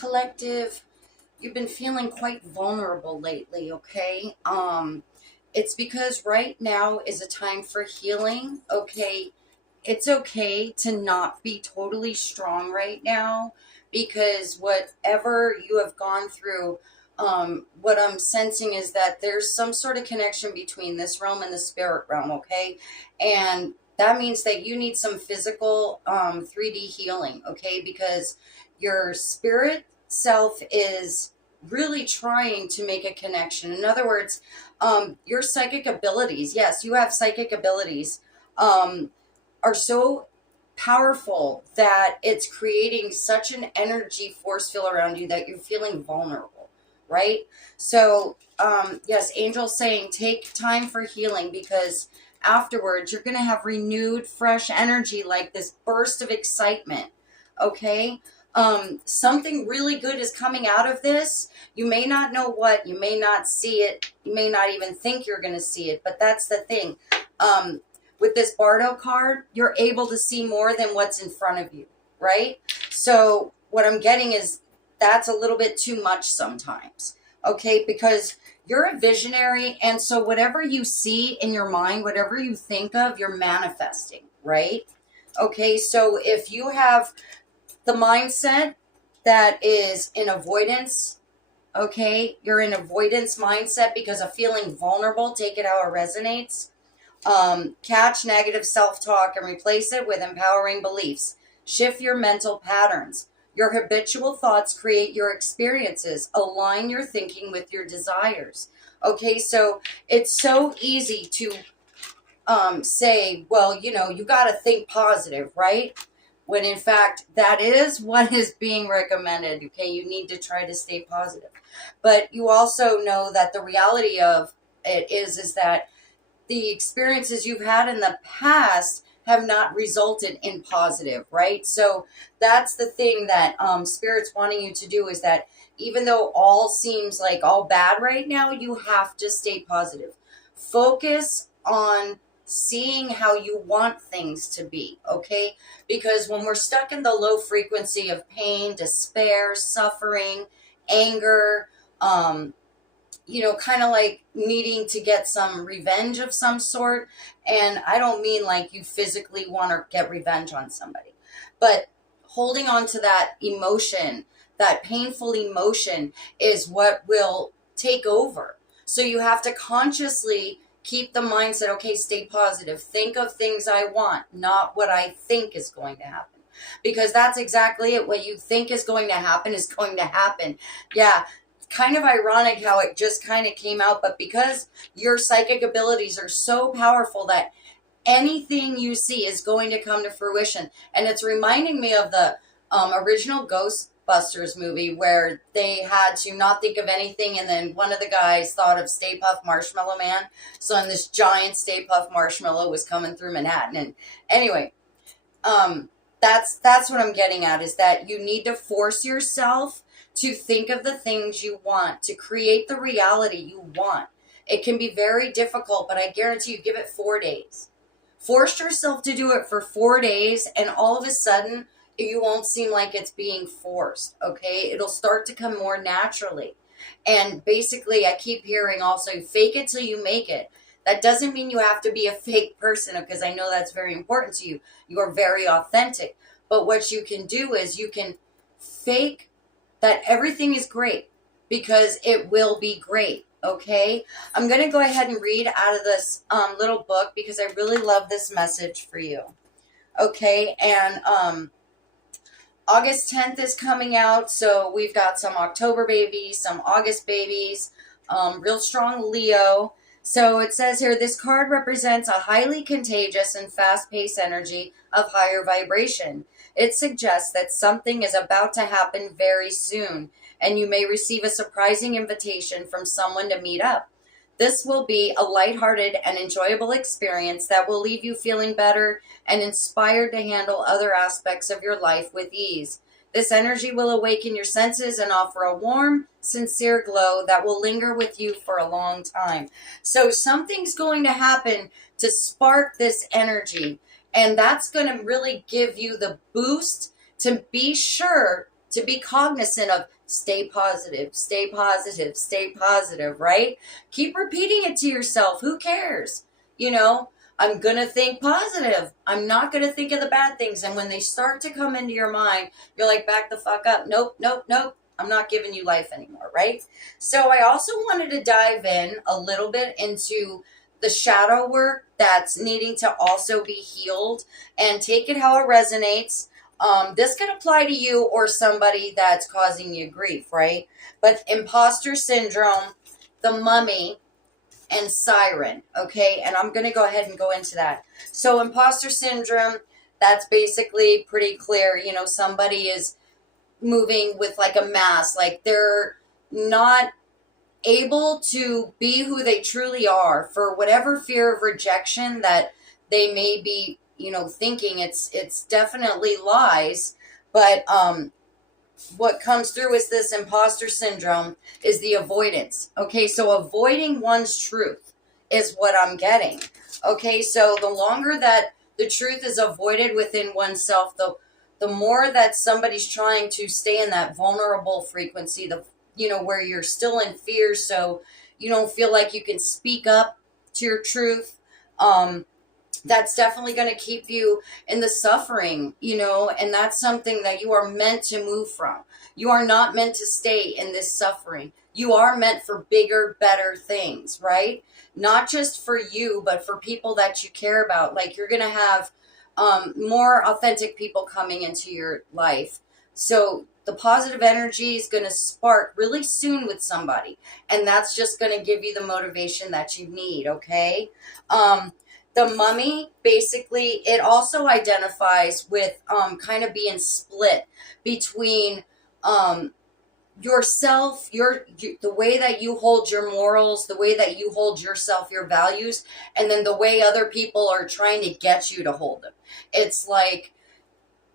Collective, you've been feeling quite vulnerable lately, okay? It's because right now is a time for healing, okay? It's okay to not be totally strong right now because whatever you have gone through, what I'm sensing is that there's some sort of connection between this realm and the spirit realm, okay? And that means that you need some physical 3D healing, okay? Because your spirit self is really trying to make a connection. In other words, your psychic abilities, yes, you have psychic abilities, um, are so powerful that it's creating such an energy force field around you that you're feeling vulnerable, right? So, yes, Angel's saying take time for healing because afterwards you're going to have renewed, fresh energy, like this burst of excitement, okay? Something really good is coming out of this. You may not know what, you may not see it, you may not even think you're going to see it, but that's the thing. With this Bardo card, you're able to see more than what's in front of you, right? So what I'm getting is that's a little bit too much sometimes, okay? Because you're a visionary, and so whatever you see in your mind, whatever you think of, you're manifesting, right? Okay, so if you have the mindset that is in avoidance, okay, you're in avoidance mindset because of feeling vulnerable, take it how it resonates. Catch negative self-talk and replace it with empowering beliefs. Shift your mental patterns. Your habitual thoughts create your experiences. Align your thinking with your desires. Okay, so it's so easy to say, well, you got to think positive, right? When in fact, that is what is being recommended. Okay, you need to try to stay positive. But you also know that the reality of it is that the experiences you've had in the past have not resulted in positive, right? So that's the thing that Spirit's wanting you to do is that even though all seems like all bad right now, you have to stay positive. Focus on seeing how you want things to be, okay? Because when we're stuck in the low frequency of pain, despair, suffering, anger, kind of like needing to get some revenge of some sort. And I don't mean like you physically want to get revenge on somebody, but holding on to that emotion, that painful emotion, is what will take over. So you have to consciously keep the mindset, okay, stay positive. Think of things I want, not what I think is going to happen. Because that's exactly it. What you think is going to happen is going to happen. Yeah, kind of ironic how it just kind of came out, but because your psychic abilities are so powerful that anything you see is going to come to fruition. And it's reminding me of the original Ghostbusters movie where they had to not think of anything, and then one of the guys thought of Stay Puft Marshmallow Man. So then this giant Stay Puft Marshmallow was coming through Manhattan. And anyway, that's what I'm getting at, is that you need to force yourself to think of the things you want, to create the reality you want. It can be very difficult, but I guarantee you, give it 4 days. Force yourself to do it for 4 days, and all of a sudden, you won't seem like it's being forced, okay? It'll start to come more naturally. And basically, I keep hearing also, fake it till you make it. That doesn't mean you have to be a fake person, because I know that's very important to you. You are very authentic. But what you can do is you can fake that everything is great, because it will be great, okay? I'm going to go ahead and read out of this little book because I really love this message for you, okay? And August 10th is coming out, so we've got some October babies, some August babies, real strong Leo. So it says here, this card represents a highly contagious and fast-paced energy of higher vibration. It suggests that something is about to happen very soon, and you may receive a surprising invitation from someone to meet up. This will be a lighthearted and enjoyable experience that will leave you feeling better and inspired to handle other aspects of your life with ease. This energy will awaken your senses and offer a warm, sincere glow that will linger with you for a long time. So something's going to happen to spark this energy, and that's going to really give you the boost to be sure to be cognizant of stay positive, stay positive, stay positive, right? Keep repeating it to yourself. Who cares? You know, I'm going to think positive. I'm not going to think of the bad things. And when they start to come into your mind, you're like, back the fuck up. Nope, nope, nope. I'm not giving you life anymore, right? So I also wanted to dive in a little bit into the shadow work that's needing to also be healed, and take it how it resonates. This could apply to you or somebody that's causing you grief, right? But imposter syndrome, the mummy, and siren, okay? And I'm going to go ahead and go into that. So imposter syndrome, that's basically pretty clear. You know, somebody is moving with like a mask, like they're not able to be who they truly are for whatever fear of rejection that they may be, you know, thinking. It's definitely lies. But what comes through is this imposter syndrome is the avoidance. Okay, so avoiding one's truth is what I'm getting. Okay, so the longer that the truth is avoided within oneself, the more that somebody's trying to stay in that vulnerable frequency, the, you know, where you're still in fear, so you don't feel like you can speak up to your truth. That's definitely going to keep you in the suffering, you know, and that's something that you are meant to move from. You are not meant to stay in this suffering. You are meant for bigger, better things, right? Not just for you, but for people that you care about. Like, you're going to have more authentic people coming into your life. So the positive energy is going to spark really soon with somebody. And that's just going to give you the motivation that you need, okay? The mummy, basically, it also identifies with kind of being split between yourself, the way that you hold your morals, the way that you hold yourself, your values, and then the way other people are trying to get you to hold them. It's like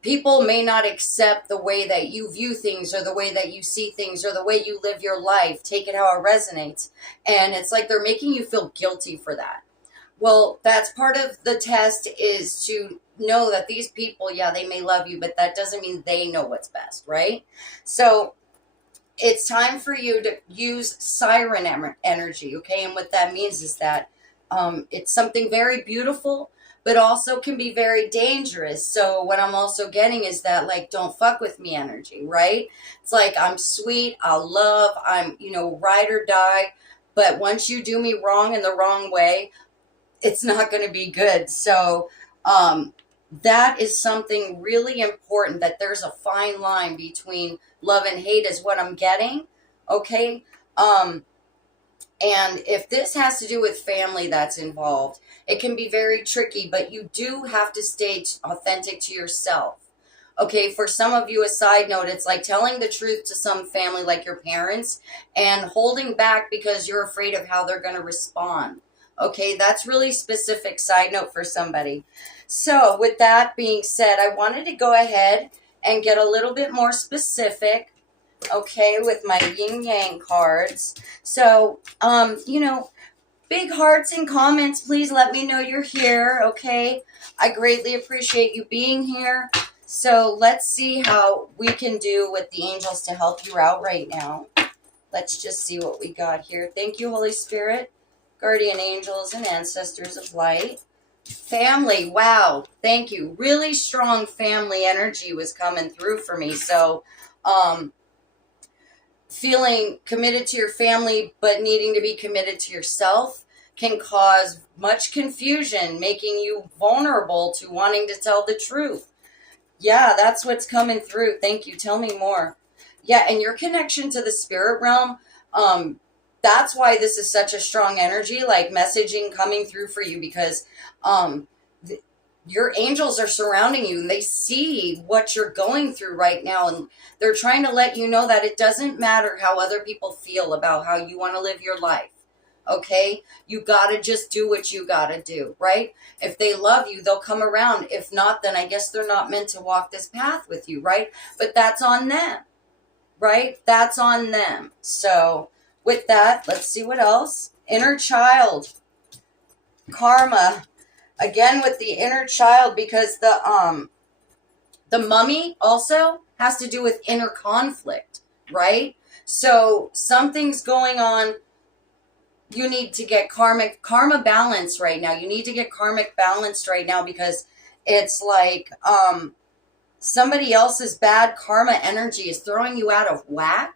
people may not accept the way that you view things or the way that you see things or the way you live your life. Take it how it resonates. And it's like they're making you feel guilty for that. Well, that's part of the test, is to know that these people, yeah, they may love you, but that doesn't mean they know what's best, right? So it's time for you to use siren energy, okay? And what that means is that it's something very beautiful, but also can be very dangerous. So what I'm also getting is that, like, don't fuck with me energy, right? It's like, I'm sweet, I'll love, I'm, you know, ride or die. But once you do me wrong in the wrong way, it's not going to be good. So that is something really important, that there's a fine line between love and hate is what I'm getting. Okay. And if this has to do with family that's involved, it can be very tricky, but you do have to stay authentic to yourself. Okay, for some of you, a side note, it's like telling the truth to some family, like your parents, and holding back because you're afraid of how they're going to respond. Okay, that's really specific side note for somebody. So with that being said, I wanted to go ahead and get a little bit more specific, okay, with my yin yang cards. So, you know, big hearts and comments, please let me know you're here, okay? I greatly appreciate you being here. So let's see how we can do with the angels to help you out right now. Let's just see what we got here. Thank you, Holy Spirit, guardian angels, and ancestors of light. Family, wow, thank you. Really strong family energy was coming through for me. So, feeling committed to your family but needing to be committed to yourself can cause much confusion, making you vulnerable to wanting to tell the truth. Yeah, that's what's coming through. Thank you. Tell me more. Yeah, and your connection to the spirit realm, that's why this is such a strong energy, like messaging coming through for you, because your angels are surrounding you and they see what you're going through right now, and they're trying to let you know that it doesn't matter how other people feel about how you want to live your life. Okay, you gotta just do what you gotta do, right? If they love you, they'll come around. If not, then I guess they're not meant to walk this path with you, right? But that's on them, right? That's on them. So with that, let's see what else. Inner child, karma. Again with the inner child, because the mummy also, has to do with inner conflict, right? So something's going on. You need to get karma balance right now. You need to get karmic balanced right now, because it's like somebody else's bad karma energy is throwing you out of whack,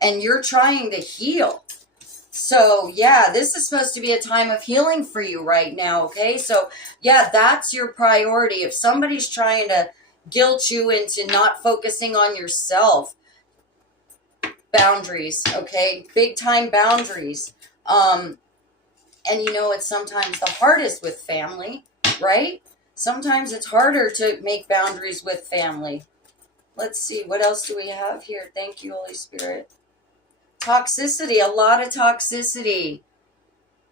and you're trying to heal. So yeah, this is supposed to be a time of healing for you right now, okay? So yeah, that's your priority. If somebody's trying to guilt you into not focusing on yourself, boundaries, okay? Big time boundaries. And you know, it's sometimes the hardest with family, right? Sometimes it's harder to make boundaries with family. Let's see, what else do we have here? Thank you, Holy Spirit. Toxicity, a lot of toxicity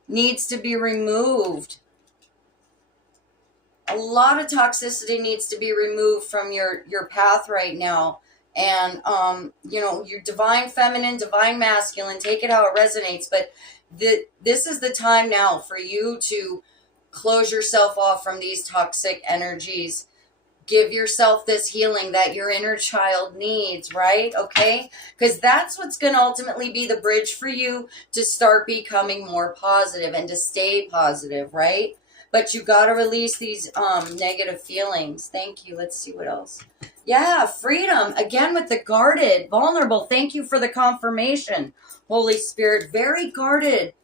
needs to be removed. A lot of toxicity needs to be removed from your path right now. And, you know, your divine feminine, divine masculine, take it how it resonates. But this is the time now for you to close yourself off from these toxic energies. Give yourself this healing that your inner child needs, right? Okay? Because that's what's going to ultimately be the bridge for you to start becoming more positive and to stay positive, right? But you got to release these negative feelings. Thank you. Let's see what else. Yeah, freedom. Again with the guarded, vulnerable. Thank you for the confirmation, Holy Spirit. Very guarded.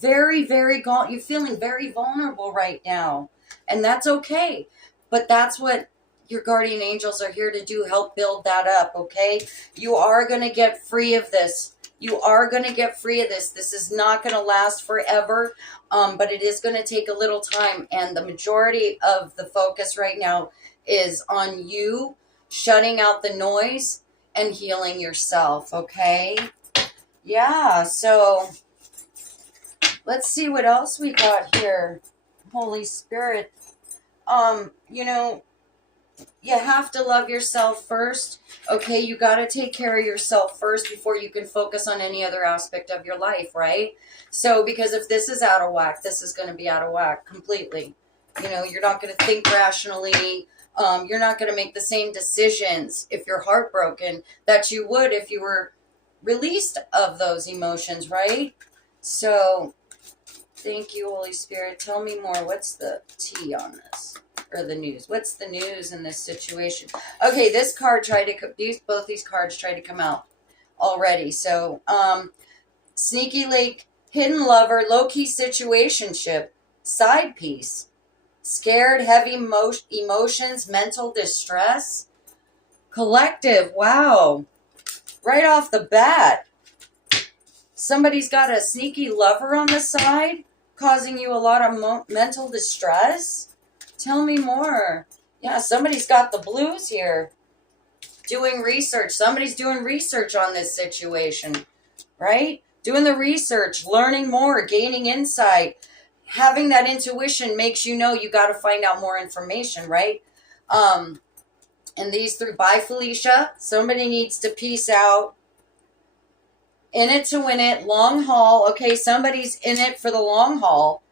Very, very you're feeling very vulnerable right now. And that's okay. But that's what your guardian angels are here to do. Help build that up, okay? You are going to get free of this. You are going to get free of this. This is not going to last forever, but it is going to take a little time. And the majority of the focus right now is on you shutting out the noise and healing yourself, okay? Yeah, so let's see what else we got here. Holy Spirit. You know, you have to love yourself first, okay? You got to take care of yourself first before you can focus on any other aspect of your life, right? So, because if this is out of whack, this is going to be out of whack completely. You know, you're not going to think rationally. You're not going to make the same decisions if you're heartbroken that you would if you were released of those emotions, right? So, thank you, Holy Spirit. Tell me more. What's the tea on this? Or the news. What's the news in this situation? Okay, this card tried to both these cards tried to come out already. So, sneaky lake, hidden lover, low-key situationship, side piece, scared, heavy emotions, mental distress, collective. Wow. Right off the bat, somebody's got a sneaky lover on the side, causing you a lot of mental distress. Tell me more. Yeah, somebody's got the blues here. Doing research. Somebody's doing research on this situation, right? Doing the research, learning more, gaining insight. Having that intuition makes you know you got to find out more information, right? And these three. Bye, Felicia. Somebody needs to peace out. In it to win it. Long haul. Okay, somebody's in it for the long haul.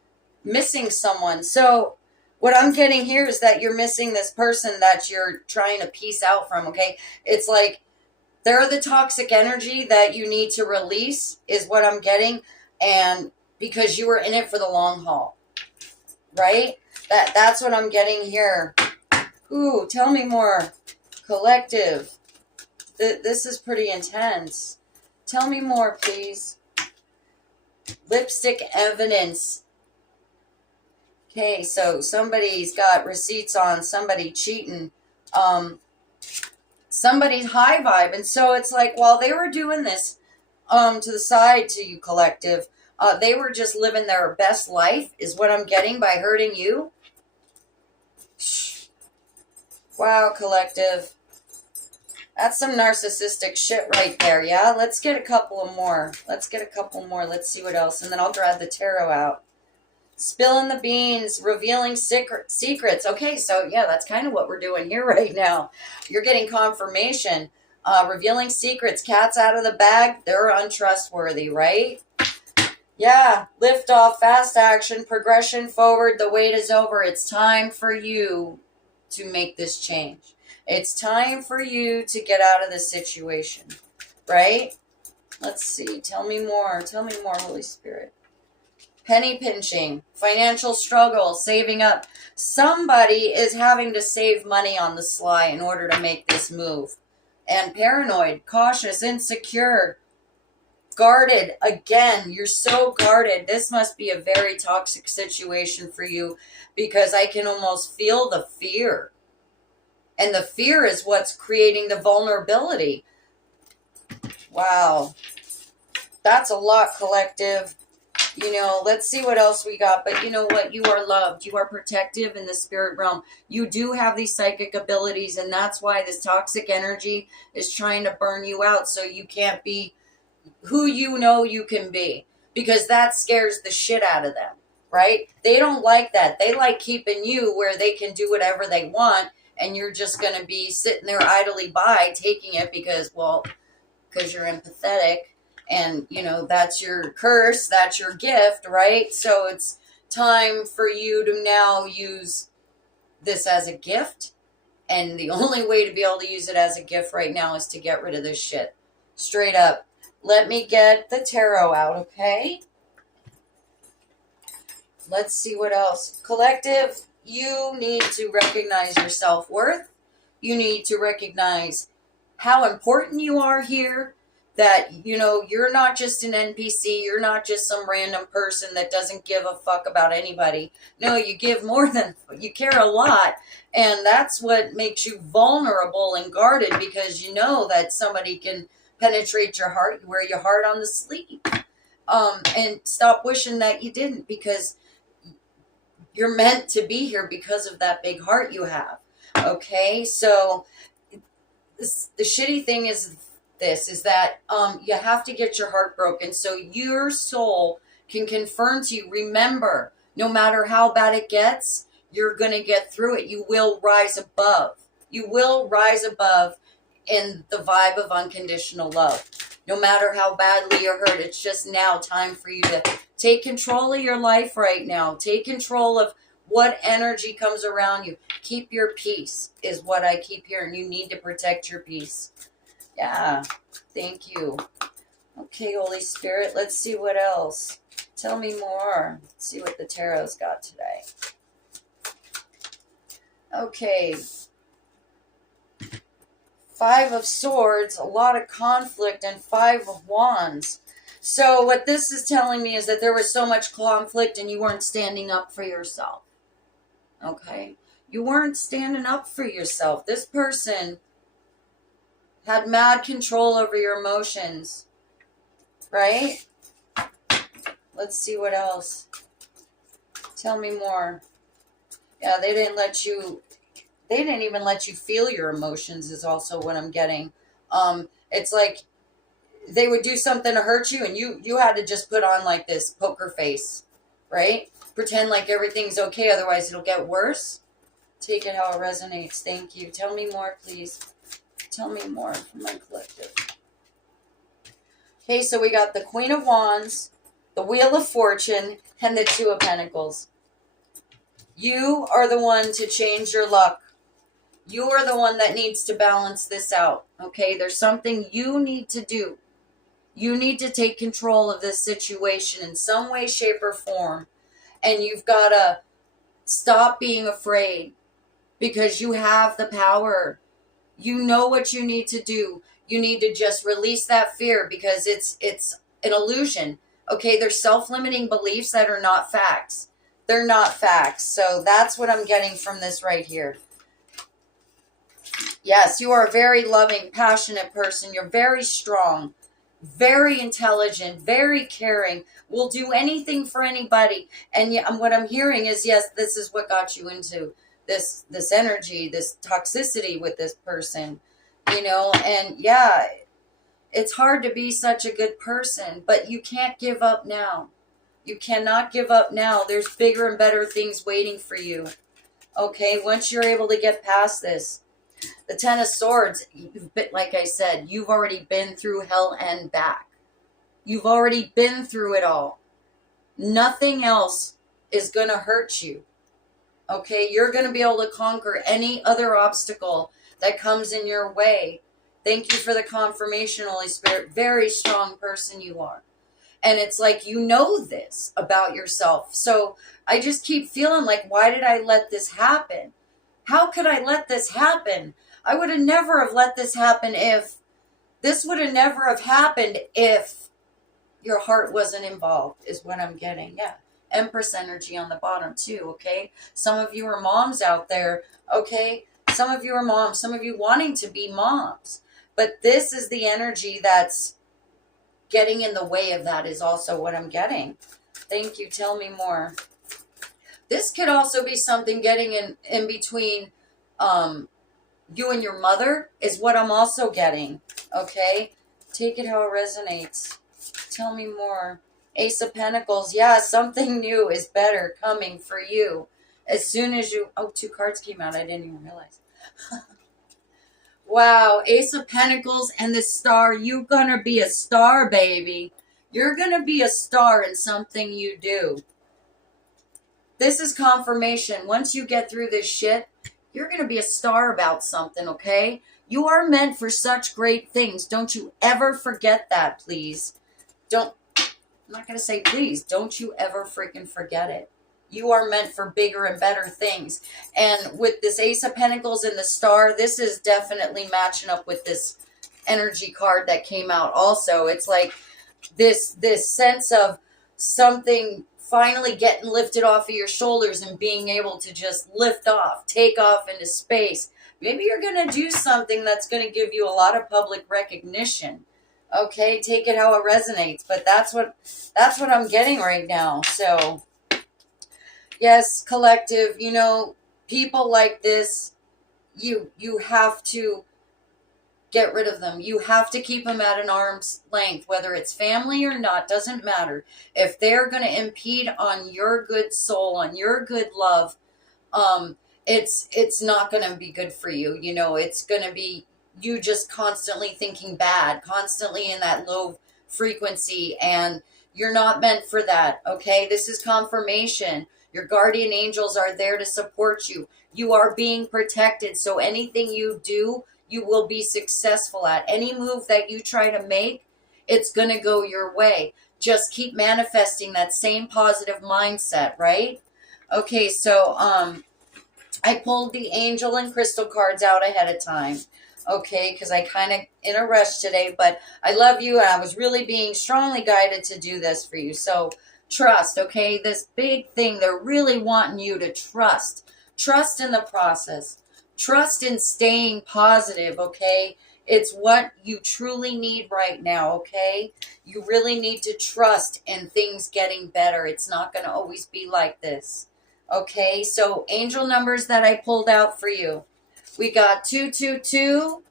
Missing someone. So what I'm getting here is that you're missing this person that you're trying to peace out from, okay? It's like they're the toxic energy that you need to release is what I'm getting. And because you were in it for the long haul, right? That's what I'm getting here. Ooh, tell me more. Collective. This is pretty intense. Tell me more, please. Lipstick evidence. Okay, so somebody's got receipts on somebody cheating. Somebody's high vibe. And so it's like, while they were doing this to the side to you, collective, they were just living their best life, is what I'm getting by hurting you. Wow, collective. That's some narcissistic shit right there, yeah? Let's get a couple more. Let's see what else. And then I'll grab the tarot out. Spilling the beans, revealing secrets. Okay, so yeah, that's kind of what we're doing here right now. You're getting confirmation. Revealing secrets. Cat's out of the bag. They're untrustworthy, right? Yeah, lift off, fast action, progression forward. The wait is over. It's time for you to make this change. It's time for you to get out of this situation, right? Let's see. Tell me more. Tell me more, Holy Spirit. Penny pinching, financial struggle, saving up. Somebody is having to save money on the sly in order to make this move. And paranoid, cautious, insecure, guarded. Again, you're so guarded. This must be a very toxic situation for you, because I can almost feel the fear. And the fear is what's creating the vulnerability. Wow. That's a lot, collective. Let's see what else we got. But you know what? You are loved. You are protective in the spirit realm. You do have these psychic abilities, and that's why this toxic energy is trying to burn you out, so you can't be who you know you can be, because that scares the shit out of them, right? They don't like that. They like keeping you where they can do whatever they want, and you're just going to be sitting there idly by taking it because you're empathetic. And, that's your curse, that's your gift, right? So it's time for you to now use this as a gift. And the only way to be able to use it as a gift right now is to get rid of this shit. Straight up. Let me get the tarot out, okay? Let's see what else. Collective, you need to recognize your self-worth. You need to recognize how important you are here. That, you're not just an NPC. You're not just some random person that doesn't give a fuck about anybody. No, you give more than, you care a lot. And that's what makes you vulnerable and guarded, because you know that somebody can penetrate your heart. You wear your heart on the sleeve. And stop wishing that you didn't, because you're meant to be here because of that big heart you have. Okay, so the shitty thing is that you have to get your heart broken so your soul can confirm to you, remember, no matter how bad it gets, you're going to get through it. You will rise above. You will rise above in the vibe of unconditional love. No matter how badly you're hurt, it's just now time for you to take control of your life right now. Take control of what energy comes around you. Keep your peace is what I keep hearing. You need to protect your peace. Yeah, thank you. Okay, Holy Spirit, let's see what else. Tell me more. Let's see what the tarot's got today. Okay. 5 of Swords, a lot of conflict, and 5 of Wands. So what this is telling me is that there was so much conflict and you weren't standing up for yourself. Okay? You weren't standing up for yourself. This person had mad control over your emotions, right? Let's see what else. Tell me more. Yeah, they didn't even let you feel your emotions is also what I'm getting. It's like they would do something to hurt you and you had to just put on like this poker face, right? Pretend like everything's okay, otherwise it'll get worse. Take it how it resonates. Thank you. Tell me more, please. Tell me more from my collective. Okay, so we got the Queen of Wands, the Wheel of Fortune, and the Two of Pentacles. You are the one to change your luck. You are the one that needs to balance this out. Okay, there's something you need to do. You need to take control of this situation in some way, shape, or form. And you've got to stop being afraid, because you have the power. You know what you need to do. You need to just release that fear, because it's an illusion. Okay, there's self-limiting beliefs that are not facts. They're not facts. So that's what I'm getting from this right here. Yes, you are a very loving, passionate person. You're very strong, very intelligent, very caring, will do anything for anybody. And what I'm hearing is, yes, this is what got you into this energy, this toxicity with this person, and yeah, it's hard to be such a good person, but you can't give up now. You cannot give up now. There's bigger and better things waiting for you. Okay, once you're able to get past this. The Ten of Swords, like I said, you've already been through hell and back. You've already been through it all. Nothing else is going to hurt you. Okay, you're going to be able to conquer any other obstacle that comes in your way. Thank you for the confirmation, Holy Spirit. Very strong person you are. And it's like, you know this about yourself. So I just keep feeling like, why did I let this happen? How could I let this happen? I would have never have let this happen if this would have never have happened if your heart wasn't involved, is what I'm getting. Yeah. Empress energy on the bottom too. Okay. Some of you are moms out there. Okay. Some of you are moms, some of you wanting to be moms, but this is the energy that's getting in the way of that, is also what I'm getting. Thank you. Tell me more. This could also be something getting in between you and your mother, is what I'm also getting. Okay. Take it how it resonates. Tell me more. Ace of Pentacles. Yeah, something new is better coming for you. As soon as you... Oh, 2 cards came out. I didn't even realize. Wow. Ace of Pentacles and the Star. You're going to be a star, baby. You're going to be a star in something you do. This is confirmation. Once you get through this shit, you're going to be a star about something, okay? You are meant for such great things. Don't you ever forget that, please. I'm not going to say please. Don't you ever freaking forget it. You are meant for bigger and better things. And with this Ace of Pentacles and the Star, this is definitely matching up with this energy card that came out also. It's like this sense of something finally getting lifted off of your shoulders and being able to just lift off, take off into space. Maybe you're going to do something that's going to give you a lot of public recognition. Okay, take it how it resonates, but that's what I'm getting right now. So, yes, collective, you know, people like this, you have to get rid of them. You have to keep them at an arm's length, whether it's family or not, doesn't matter. If they're going to impede on your good soul, on your good love, it's not going to be good for you. You know, it's going to be you just constantly thinking bad, constantly in that low frequency, and you're not meant for that. Okay, this is confirmation. Your guardian angels are there to support you. You are being protected, so anything you do, you will be successful at. Any move that you try to make, it's going to go your way. Just keep manifesting that same positive mindset, right? Okay, so I pulled the angel and crystal cards out ahead of time. Okay, because I kind of in a rush today, but I love you and I was really being strongly guided to do this for you. So trust, okay? This big thing, they're really wanting you to trust. Trust in the process. Trust in staying positive, okay? It's what you truly need right now, okay? You really need to trust in things getting better. It's not going to always be like this. Okay, so angel numbers that I pulled out for you. We got 222,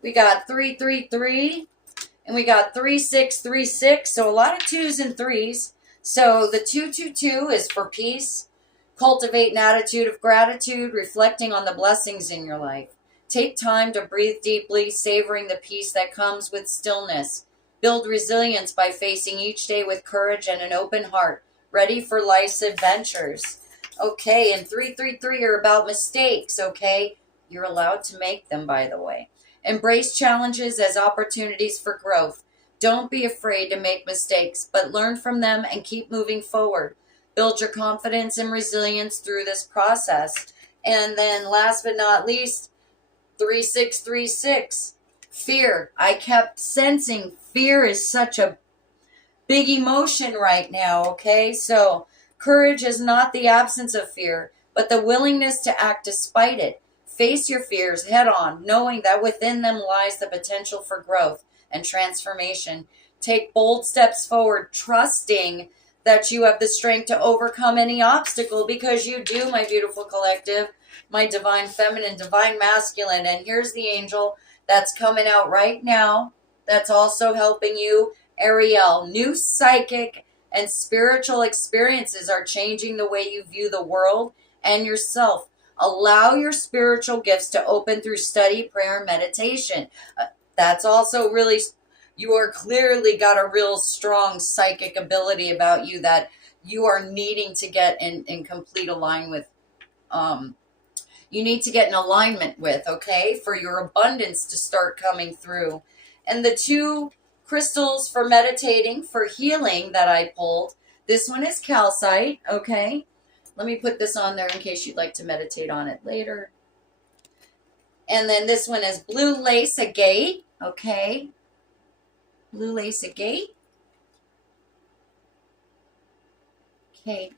we got 333, and we got 3636. So a lot of 2s and 3s. So the 222 is for peace. Cultivate an attitude of gratitude, reflecting on the blessings in your life. Take time to breathe deeply, savoring the peace that comes with stillness. Build resilience by facing each day with courage and an open heart, ready for life's adventures. Okay, and 333 are about mistakes, okay? You're allowed to make them, by the way. Embrace challenges as opportunities for growth. Don't be afraid to make mistakes, but learn from them and keep moving forward. Build your confidence and resilience through this process. And then last but not least, 3636. Fear. I kept sensing fear is such a big emotion right now, okay? So courage is not the absence of fear, but the willingness to act despite it. Face your fears head on, knowing that within them lies the potential for growth and transformation. Take bold steps forward, trusting that you have the strength to overcome any obstacle, because you do, my beautiful collective, my divine feminine, divine masculine. And here's the angel that's coming out right now that's also helping you, Ariel. New psychic and spiritual experiences are changing the way you view the world and yourself. Allow your spiritual gifts to open through study, prayer, and meditation. That's also really, you are clearly got a real strong psychic ability about you that you are needing to get in complete align with. you need to get in alignment with, okay, for your abundance to start coming through. And the two crystals for meditating, for healing that I pulled, this one is calcite, okay? Let me put this on there in case you'd like to meditate on it later. And then this one is blue lace agate, okay? Blue lace agate. Okay.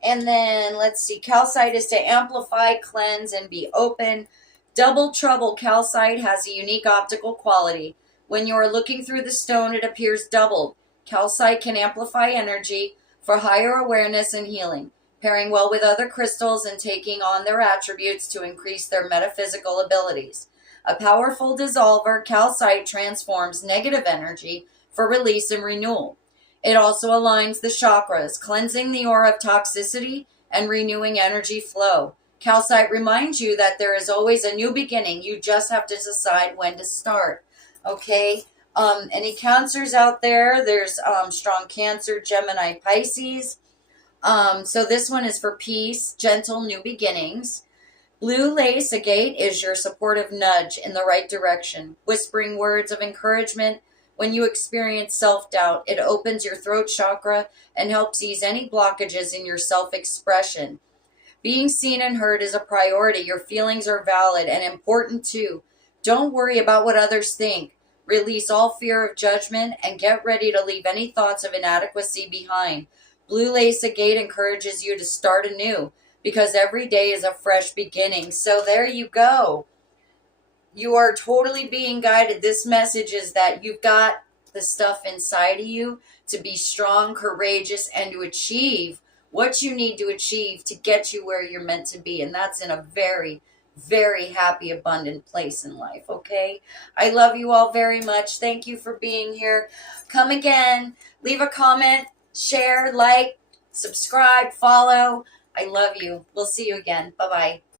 And then let's see, calcite is to amplify, cleanse, and be open. Double trouble calcite has a unique optical quality. When you are looking through the stone, it appears doubled. Calcite can amplify energy for higher awareness and healing, pairing well with other crystals and taking on their attributes to increase their metaphysical abilities. A powerful dissolver, calcite transforms negative energy for release and renewal. It also aligns the chakras, cleansing the aura of toxicity and renewing energy flow. Calcite reminds you that there is always a new beginning. You just have to decide when to start. Okay? Any cancers out there? There's strong Cancer, Gemini, Pisces. So this one is for peace, gentle new beginnings. Blue lace agate is your supportive nudge in the right direction, whispering words of encouragement. When you experience self-doubt, it opens your throat chakra and helps ease any blockages in your self-expression. Being seen and heard is a priority. Your feelings are valid and important too. Don't worry about what others think. Release all fear of judgment and get ready to leave any thoughts of inadequacy behind. Blue lace agate encourages you to start anew because every day is a fresh beginning. So there you go. You are totally being guided. This message is that you've got the stuff inside of you to be strong, courageous, and to achieve what you need to achieve to get you where you're meant to be. And that's in a very, very happy, abundant place in life, okay? I love you all very much. Thank you for being here. Come again. Leave a comment, share, like, subscribe, follow. I love you. We'll see you again. Bye-bye.